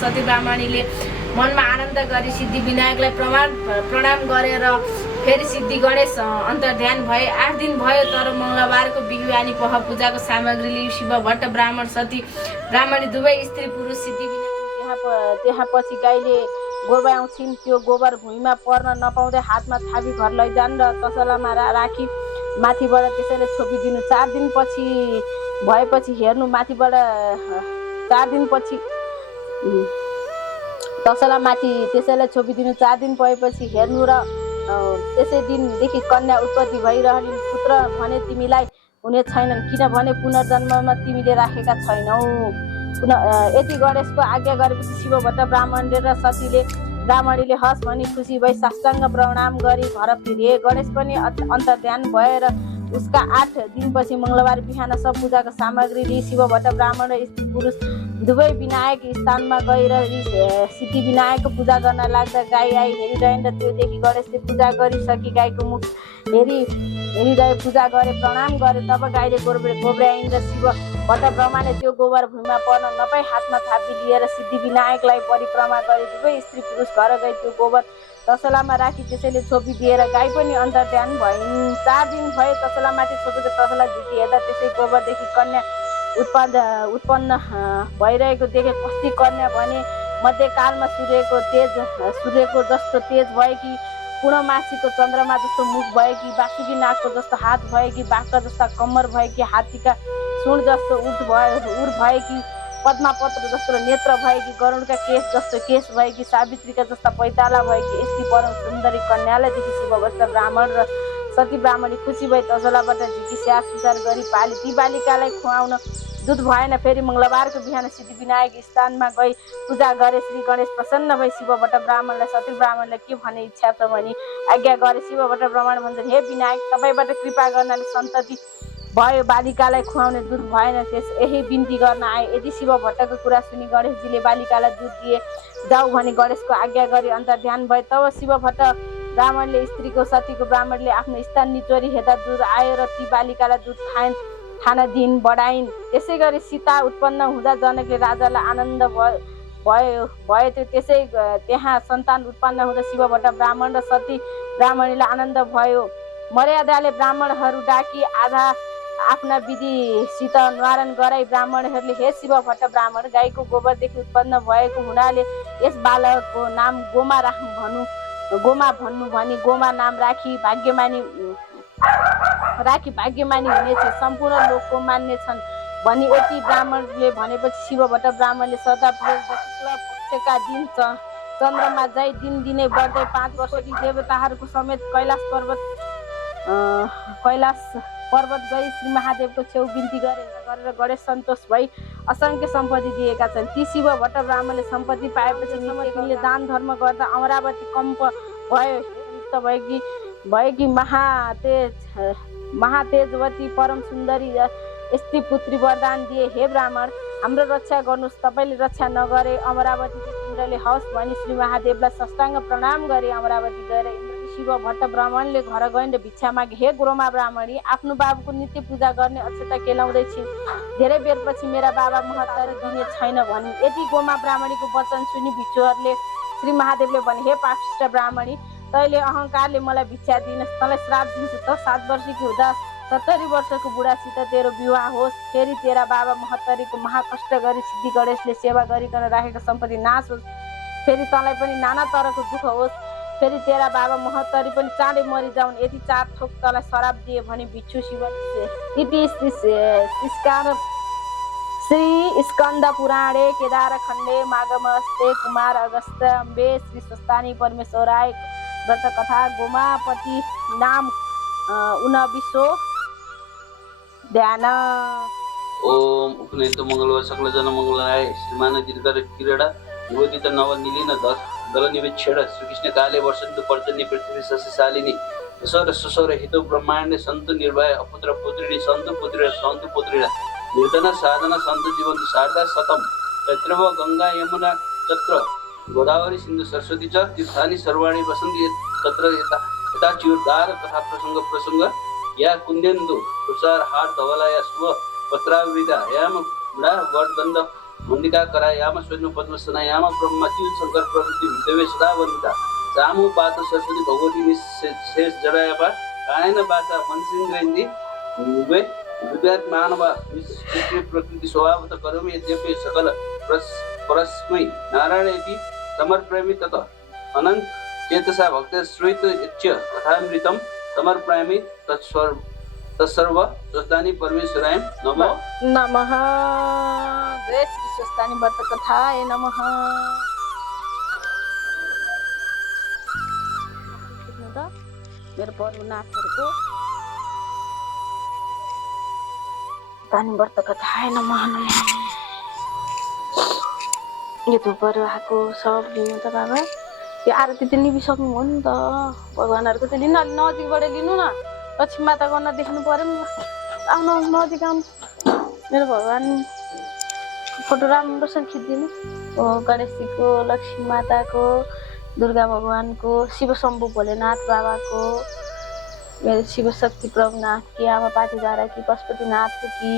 सती ब्राह्मणीले मनमा आनन्द गरी सिद्धि विनायकलाई प्रणाम गरेर फेरि सिद्धि गणेश अन्तर्ध्यान भए। 8 दिन भयो, तर मङ्गलबारको बिहानी पख पूजाको सामग्री लिई शिव भट्ट ब्राह्मण सती ब्राह्मणी दुवै स्त्री पुरुष सिद्धि विनायक त्यहाँ पछि गाईले गोर्बाउँछिन्। त्यो गोबर भुइँमा पर्न नपाउँदै हातमा थापी घर लैजान् र तसलामा राखी माथिबाट त्यसैले छोपिदिनु। 4 दिन पछि भएपछि हेर्नु, माथिबाट 4 दिन पछि तसला माथि त्यसैलाई छोपिदिनु। 4 दिन भएपछि हेर्नु र त्यसै दिनदेखि कन्या उत्पत्ति भइरहलिन्। पुत्र भने तिमीलाई हुने छैनन्, किनभने पुनर्जन्ममा तिमीले राखेका छैनौ। यति गणेशको आज्ञा गरेपछि शिव भट्ट ब्राह्मणले र सतीले ब्राह्मणीले हस् भनी खुसी भई साष्टाङ्ग प्रणाम गरी घर फिरे। गणेश पनि अन्तर्ध्यान भएर उसका 8 दिनपछि मङ्गलबार बिहान सब पूजाको सामग्री लिई शिव भट्ट ब्राह्मण र स्त्री पुरुष दुवै विनायक स्थानमा गएर सिद्धि विनायकको पूजा गर्न लाग्दा गाई आई हेरिरहन् र त्योदेखि गणेशले पूजा गरिसकी गाईको मुख हेरिरहे पूजा गरे, प्रणाम गरे। तब गाईले गोब्र्याइन् र शिव भट्ट ब्रह्माले त्यो गोबर भुइँमा पर्न नपाई हातमा थापी लिएर सिद्धि विनायकलाई परिक्रमा गरे। दुवै स्त्री पुरुष घर गई त्यो गोबर तसलामा राखी त्यसैले छोपिदिएर गाई पनि अन्तर्ध्यान भइन्। 4 दिन भए तसलामाथि छोपेको तसला झुकी हेर्दा त्यसै गोबरदेखि कन्या उत्पन्न भइरहेको देखे। कस्ती कन्या भने मध्यकालमा सूर्यको जस्तो तेज भएकी, पूर्णमासीको चन्द्रमा जस्तो मुख भएकी, बासुकी नागको जस्तो हात भएकी, बाघका जस्ता कम्मर भएकी, हात्तीका सुँड जस्तो उर भएकी, पद्मापत्र जस्तो नेत्र भएकी, गरुडका केश जस्तो केश भएकी, सावित्रीका जस्ता पैताला भएकी यस्ती परम सुन्दरी कन्यालाई देखि शिव भट्ट ब्राह्मण र सती ब्राह्मणी खुसी भई तसलाबाट झिकी स्याहार सुसार गरी पाली। ती बालिकालाई खुवाउन दुध भएन। फेरि मङ्गलबारको बिहान सिद्धि विनायक स्थानमा गई पूजा गरे। श्री गणेश प्रसन्न भई शिव भट्ट ब्राह्मणलाई सती ब्राह्मणलाई के भन्ने इच्छा छ भनी आज्ञा गरे। शिव भट्ट ब्राह्मण भन्छन्, हे विनायक, तपाईँबाट कृपा गर्नाले सन्तति भयो, बालिकालाई खुवाउने दुध भएन, यही बिन्ती गर्न आए। यदि शिव भट्टको कुरा सुनि गणेशजीले बालिकालाई दुध दिए जाऊ भनी गणेशको आज्ञा गरी अन्तर्ध्यान भए। तब शिव भट्ट ब्राह्मणले स्त्रीको सतीको ब्राह्मणले आफ्नो स्थान निचोरी हेर्दा दुध आयो र ती बालिकालाई दुध खान दिन बढाइन्। त्यसै गरी सीता उत्पन्न हुँदा जनकले राजालाई आनन्द भयो। त्यसै त्यहाँ सन्तान उत्पन्न हुँदा शिव भट्ट ब्राह्मण र सती ब्राह्मणीलाई आनन्द भयो। मर्यादाले ब्राह्मणहरू डाकी आधा आफ्ना विधिसित निवारण गराई ब्राह्मणहरूले, हे शिव भट्ट ब्राह्मण, गाईको गोबरदेखि उत्पन्न भएको हुनाले यस बालकको नाम गोमा भन्नु भनी गोमा नाम राखी भाग्यमानी हुनेछ, सम्पूर्ण लोकको मान्नेछन् भनी यति ब्राह्मणले भनेपछि शिव भट्ट ब्राह्मणले सदा शुक्ल पक्षका दिन चन्द्रमा जाइ दिनदिनै बढ्दै 5 वर्षकी देवताहरूको समेत कैलाश पर्वत गई श्री महादेवको छेउ बिन्ती गरेर गणेश सन्तोष भई असङ्ख्य सम्पत्ति दिएका छन्। ती शिव भट्ट ब्राह्मणले सम्पत्ति पाएपछि निले दान धर्म गर्दा अमरावती कम्प भयो। भएकी महातेजवती परम सुन्दरी स्त्री पुत्री वरदान दिए। हे ब्राह्मण, हाम्रो रक्षा गर्नुहोस्, तपाईँले रक्षा नगरे अमरावती इन्द्रले हवस् भनी श्री महादेवलाई साष्टाङ्ग प्रणाम गरे। अमरावती गएर शिव भट्ट ब्राह्मणले घर गइन् र भिक्षा मागे। हे गोमा ब्राह्मणी, आफ्नो बाबुको नित्य पूजा गर्ने अक्षता केलाउँदैछिन्, धेरै बेरपछि मेरा बाबा महत्तर दिने छैन भनिन्। यदि गोमा ब्राह्मणीको वचन सुनि भिक्षुहरूले श्री महादेवले भने, हे पापिष्ट ब्राह्मणी, तैँले अहङ्कारले मलाई भिक्षा दिनस्, तँलाई श्राप दिन्छु त 7 वर्षकी हुँदा 70 वर्षको बुढासित तेरो विवाह होस्, फेरि तेरा बाबा महत्तरीको महाकष्ट गरी सिद्धि गणेशले सेवा गरिकन राखेको सम्पत्ति नाश होस्, फेरि तँलाई पनि नाना तरको दुःख होस्, फेरि तेरा बाबा महत्तरी पनि चाँडै मरिजाउन्, यति 4 थोक तँलाई श्राप दिए भने भिक्षु शिवले। इति श्री स्कन्द पुराणे केदार खण्डे माघमस्ते कुमार अगस्त अम्बे श्री स्वस्तानी परमेश्वराय व्रत कथा गोमापति नाम 19 ध्यान। ओम उपनेत मंगलवार सकल जन मंगलाय श्रीमान दीर्घ किरणा योगित नव निलीन दल निवेक्षण श्रीकृष्ण काले वर्षन्तु पर्जन्य पृथ्वी सस्यशालिनी सुसर हितो ब्रह्माण्ड सन्तु निर्भय अपुत्र पुत्रिणी सन्तु पुत्र सन्तु पुत्रिणा निर्धन साधना सन्तु जीवन्तु शारदा शतम तत्रैव गंगा यमुना चक्र गोदावरी सिन्धु सरस्वती च तीर्थानि सर्वाणि वसन्ति तत्र यथा जीवोद्धार कथा प्रसंग या कुन्देन्दु तुषार हार धवला या शुभ पत्राविदा याम बुढा वटगन्ध मुनिका करायाम स्वयं पद्मसनायाम ब्रह्मा शिव शंकर प्रभृति देवे सदा वंदिता जामु पात सरस्वती भगवती शेष जड़ायपा कायन वाचा मनसिंद्रेन्द्रि वे विद्यात् मानव विशिष्ट प्रकृति स्वभावत करोमि यद्यपि सकल परस्मै नारायणेति समर्पयामि तत अनंत चेतसा भक्त श्रुत यच्च कथामृतं समर्पयामि तत्सर्व स्वस्तानि परमेश्वराय नमः नमः। जय श्री स्वस्तानी व्रत कथाय नमः। मेरो प्रभुनाथहरूको तानी व्रत कथाय नमः नमः। यो धुपहरू आएको सब लिनु त बाबा। यो आरती त लिइसक्नु हो नि त भगवानहरूको त लिनु अलि नजिकबाट लिनु न। लक्ष्मी माताको नदेख्नु पर्यो नि। आउनु नजिक आउनु। मेरो भगवान फोटो राम्रोसँग खिचिदिनु। ओ गणेशजीको, लक्ष्मी माताको, दुर्गा भगवानको, शिव शम्भु भोलेनाथ बाबाको, मेरो शिव शक्ति प्रभुनाथ की, आमा पाटीदारा की, पशुपतिनाथ की